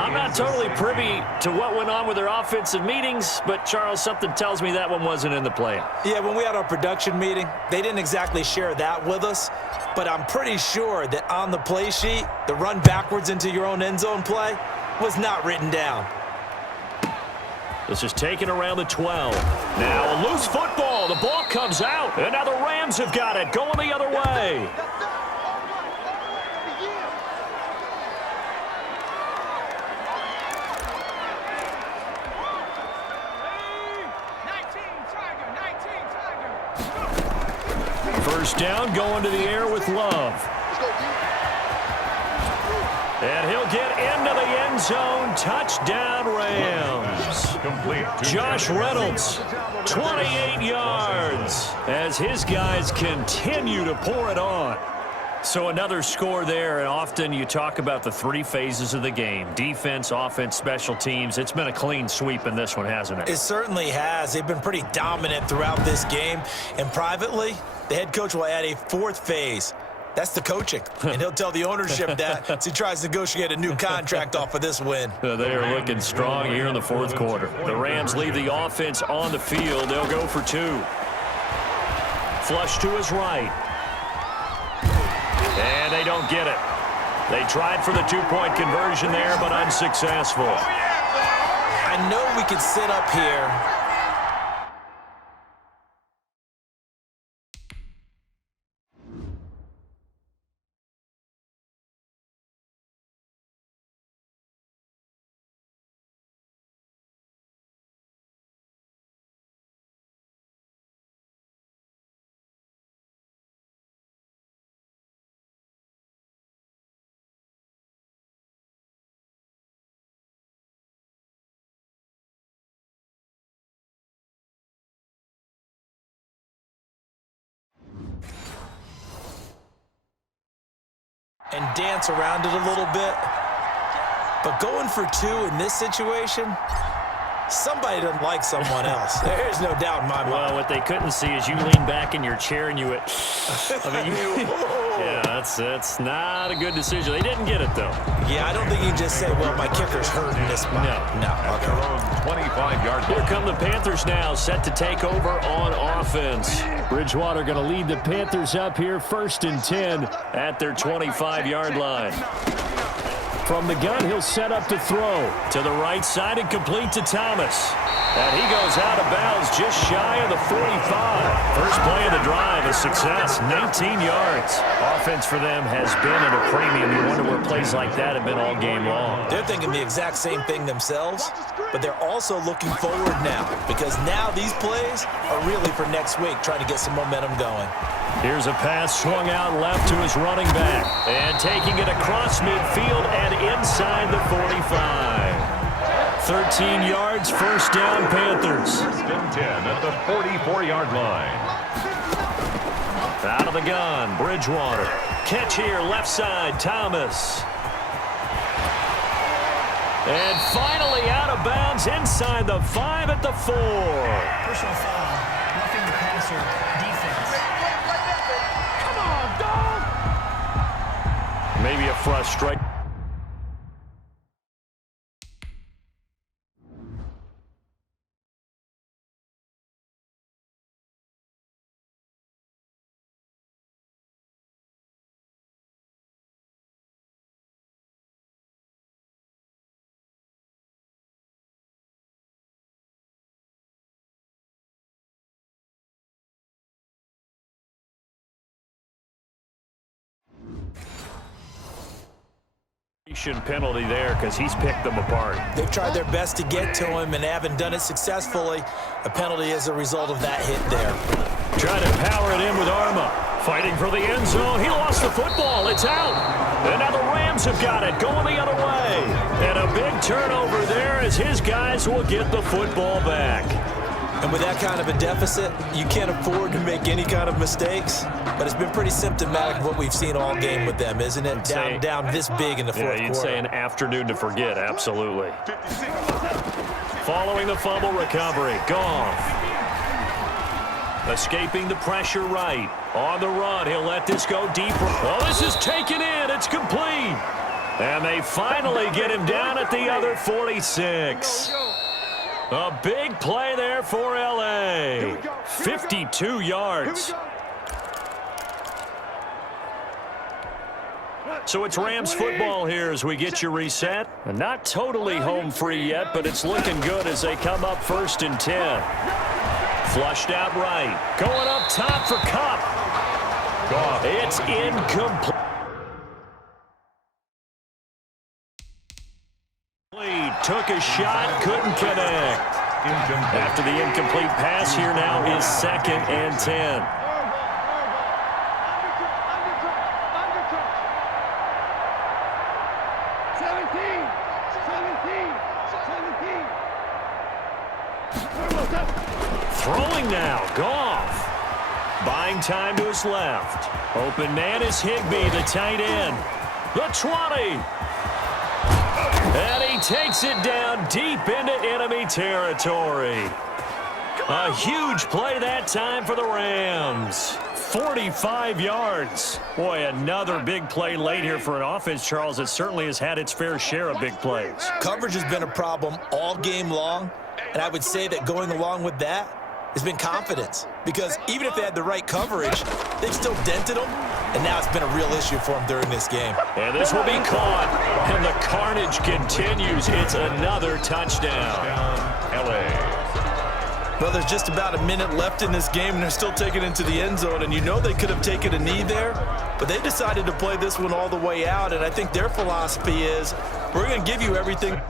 I'm not totally privy to what went on with their offensive meetings, but, Charles, something tells me that one wasn't in the plan. Yeah, when we had our production meeting, they didn't exactly share that with us, but I'm pretty sure that on the play sheet, the run backwards into your own end zone play was not written down. This is taken around the 12. Now a loose football. The ball comes out, and now the Rams have got it, going the other way. First down, going to the air with Love. And he'll get into the end zone. Touchdown, Rams. Josh Reynolds, 28 yards, as his guys continue to pour it on. So another score there, and often you talk about the three phases of the game: defense, offense, special teams. It's been a clean sweep in this one, hasn't it? It certainly has. They've been pretty dominant throughout this game. And privately, the head coach will add a fourth phase. That's the coaching. And he'll tell the ownership that as he tries to negotiate a new contract off of this win. They are looking strong here in the fourth quarter. The Rams leave the offense on the field. They'll go for two. Flush to his right. And they don't get it. They tried for the two-point conversion there, but unsuccessful. I know we could sit up here and dance around it a little bit. But going for two in this situation, somebody doesn't like someone else. There's no doubt in my mind. Well, what they couldn't see is you lean back in your chair and you went, yeah, that's not a good decision. They didn't get it, though. Yeah, I don't think you can just say, well, my kicker's hurting this spot. No. Okay. 25-yard. Here come the Panthers now, set to take over on offense. Bridgewater going to lead the Panthers up here, 1st and 10 at their 25-yard line. From the gun, he'll set up to throw. To the right side and complete to Thomas. And he goes out of bounds just shy of the 45. First play of the drive, a success, 19 yards. Offense for them has been at a premium. You wonder where plays like that have been all game long. They're thinking the exact same thing themselves, but they're also looking forward now, because now these plays are really for next week, trying to get some momentum going. Here's a pass swung out left to his running back. And taking it across midfield and inside the 45. 13 yards, first down, Panthers. 10 at the 44-yard line. Out of the gun, Bridgewater. Catch here, left side, Thomas. And finally out of bounds inside the 5 at the 4. Personal foul, roughing the passer, defense. Come on, dog! Maybe a frustration. Penalty there because he's picked them apart. They've tried their best to get to him and haven't done it successfully. A penalty as a result of that hit there. Trying to power it in with Arma. Fighting for the end zone. He lost the football. It's out. And now the Rams have got it, going the other way. And a big turnover there as his guys will get the football back. And with that kind of a deficit, you can't afford to make any kind of mistakes. But it's been pretty symptomatic of what we've seen all game with them, isn't it? Down this big in the fourth quarter. You'd say an afternoon to forget, absolutely. Following the fumble recovery, Goff. Escaping the pressure right. On the run, he'll let this go deeper. Well, this is taken in. It's complete. And they finally get him down at the other 46. A big play there for L.A. 52 yards. So it's Rams football here as we get you reset. And not totally home free yet, but it's looking good as they come up 1st and 10. Flushed out right. Going up top for Kupp. It's incomplete. Took a shot, couldn't connect. After the incomplete pass, here now is 2nd and 10. Throwing now, Goff. Buying time to his left. Open man is Higbee, the tight end. The 20. And he takes it down deep into enemy territory. A huge play that time for the Rams. 45 yards. Boy, another big play late here for an offense, Charles, that certainly has had its fair share of big plays. Coverage has been a problem all game long, and I would say that going along with that has been confidence. Because even if they had the right coverage, they've still dented them, and now it's been a real issue for them during this game. And this will be caught, and the carnage continues. It's another touchdown. L.A. Well, there's just about a minute left in this game, and they're still taking it into the end zone, and you know they could have taken a knee there, but they decided to play this one all the way out, and I think their philosophy is, we're going to give you everything.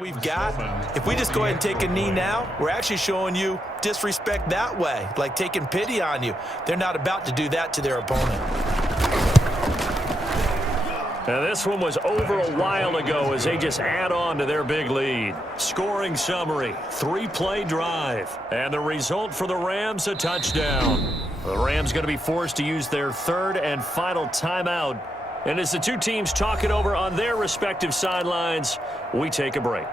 We've got, if we just go ahead and take a knee now, we're actually showing you disrespect that way, like taking pity on you. They're not about to do that to their opponent. Now this one was over a while ago as they just add on to their big lead. Scoring summary, 3-play drive. And the result for the Rams, a touchdown. The Rams going to be forced to use their 3rd and final timeout. And as the two teams talk it over on their respective sidelines, we take a break.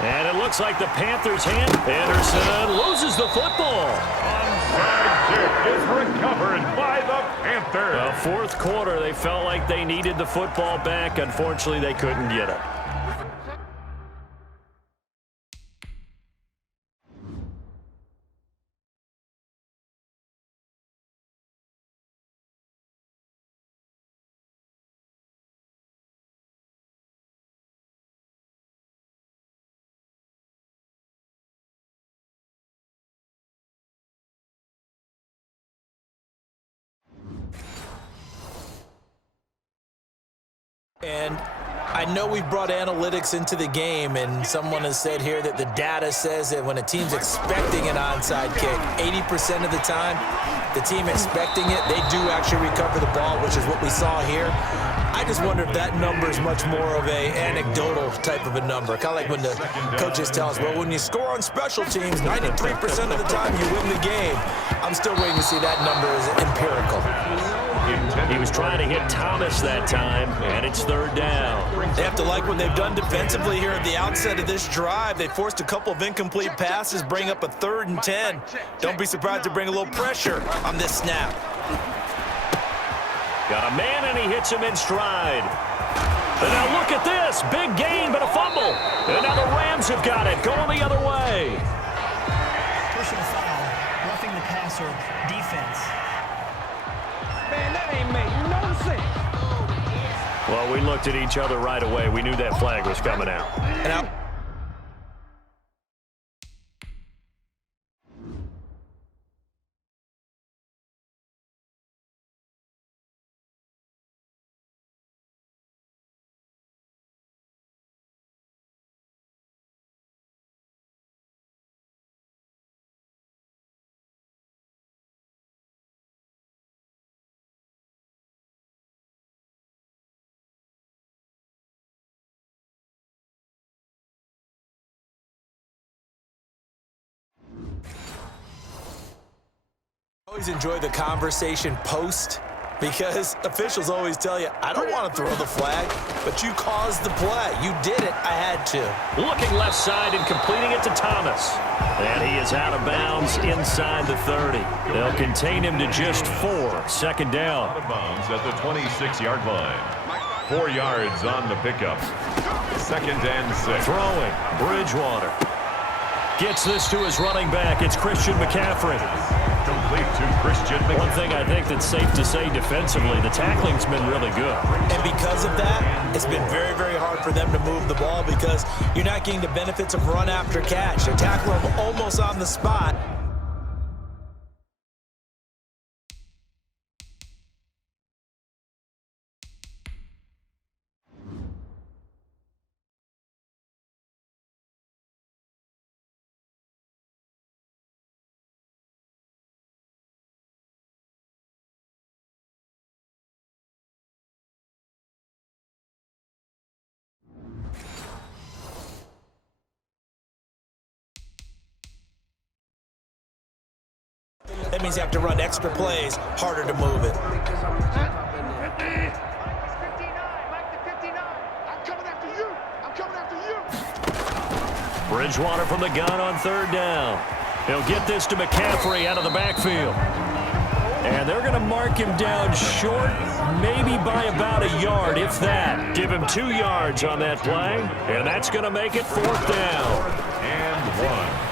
And it looks like the Panthers' hand. Anderson loses the football. Onside kick is recovered by the Panthers. Fourth quarter, they felt like they needed the football back. Unfortunately, they couldn't get it. And I know we've brought analytics into the game, and someone has said here that the data says that when a team's expecting an onside kick, 80% of the time, the team expecting it, they do actually recover the ball, which is what we saw here. I just wonder if that number is much more of a anecdotal type of a number. Kind of like when the coaches tell us, well, when you score on special teams, 93% of the time you win the game. I'm still waiting to see that number as empirical. He was trying to hit Thomas that time, and it's 3rd down. They have to like what they've done defensively here at the outset of this drive. They forced a couple of incomplete passes, bring up a 3rd and 10. Don't be surprised to bring a little pressure on this snap. Got a man, and he hits him in stride. And now look at this. Big gain, but a fumble. And now the Rams have got it, going the other way. Personal foul, roughing the passer, defense. Man, that ain't make no sense. Well, we looked at each other right away. We knew that flag was coming out. And out. I always enjoy the conversation post because officials always tell you, I don't want to throw the flag, but you caused the play. You did it. I had to. Looking left side and completing it to Thomas. And he is out of bounds inside the 30. They'll contain him to just 4. Second down. Out of bounds at the 26-yard line. 4 yards on the pickup. 2nd and 6. Throwing. Bridgewater. Gets this to his running back. It's Christian McCaffrey. Complete to Christian McCaffrey. One thing I think that's safe to say defensively, the tackling's been really good. And because of that, it's been very, very hard for them to move the ball because you're not getting the benefits of run after catch. They tackle them almost on the spot. That means you have to run extra plays, harder to move it. Bridgewater from the gun on 3rd down. He'll get this to McCaffrey out of the backfield. And they're going to mark him down short, maybe by about a yard, if that. Give him 2 yards on that play, and that's going to make it 4th down. And 1.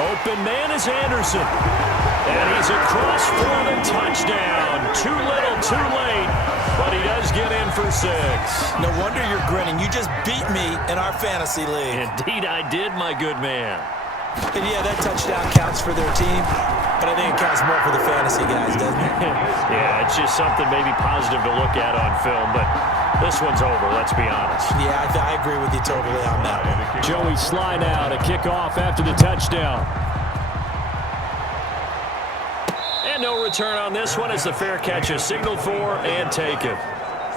Open man is Anderson. And he's across for the touchdown. Too little, too late. But he does get in for 6. No wonder you're grinning. You just beat me in our fantasy league. Indeed I did, my good man. And yeah, that touchdown counts for their team. But I think it counts more for the fantasy guys, doesn't it? Yeah, it's just something maybe positive to look at on film. But this one's over, let's be honest. Yeah, I agree with you totally on that one. Joey Sly now to kick off after the touchdown. And no return on this one as the fair catch is signaled for and taken.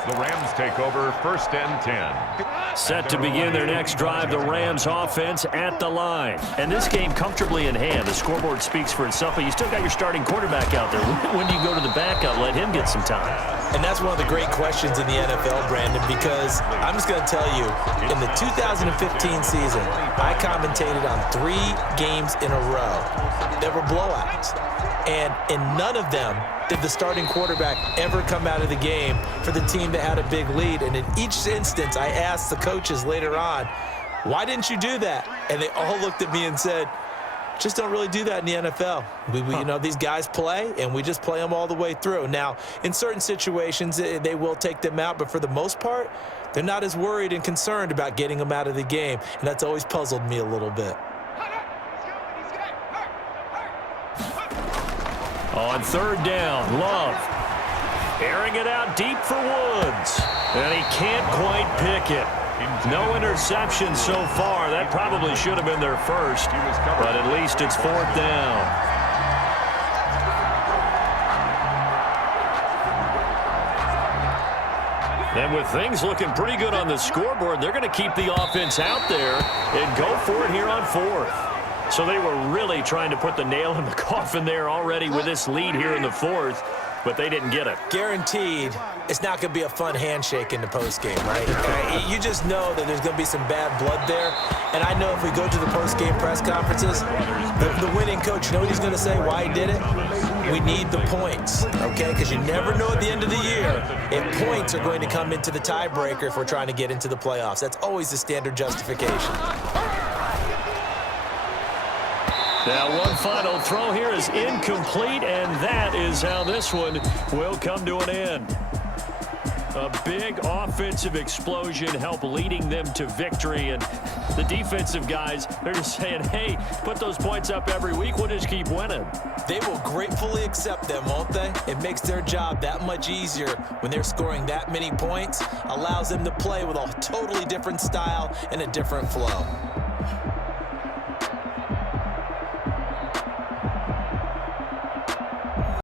The Rams take over 1st and 10. Set to begin their next drive, the Rams offense at the line. And this game comfortably in hand. The scoreboard speaks for itself, but you still got your starting quarterback out there. When do you go to the backup, let him get some time? And that's one of the great questions in the NFL, Brandon, because I'm just going to tell you, in the 2015 season, I commentated on 3 games in a row that were blowouts. And in none of them did the starting quarterback ever come out of the game for the team that had a big lead. And in each instance, I asked the coaches later on, why didn't you do that? And they all looked at me and said, just don't really do that in the NFL. You know, these guys play, and we just play them all the way through. Now, in certain situations, they will take them out, but for the most part, they're not as worried and concerned about getting them out of the game, and that's always puzzled me a little bit. On 3rd down, Love airing it out deep for Woods. And he can't quite pick it. No interception so far. That probably should have been their first, but at least it's 4th down. And with things looking pretty good on the scoreboard, they're going to keep the offense out there and go for it here on 4th. So they were really trying to put the nail in the coffin there already with this lead here in the 4th, but they didn't get it. Guaranteed, it's not going to be a fun handshake in the postgame, right? You just know that there's going to be some bad blood there. And I know if we go to the postgame press conferences, the winning coach, you know what he's going to say, why he did it? We need the points, okay? Because you never know at the end of the year if points are going to come into the tiebreaker if we're trying to get into the playoffs. That's always the standard justification. Now one final throw here is incomplete, and that is how this one will come to an end. A big offensive explosion helped leading them to victory, and the defensive guys, they're just saying, hey, put those points up every week, we'll just keep winning. They will gratefully accept them, won't they? It makes their job that much easier when they're scoring that many points, allows them to play with a totally different style and a different flow.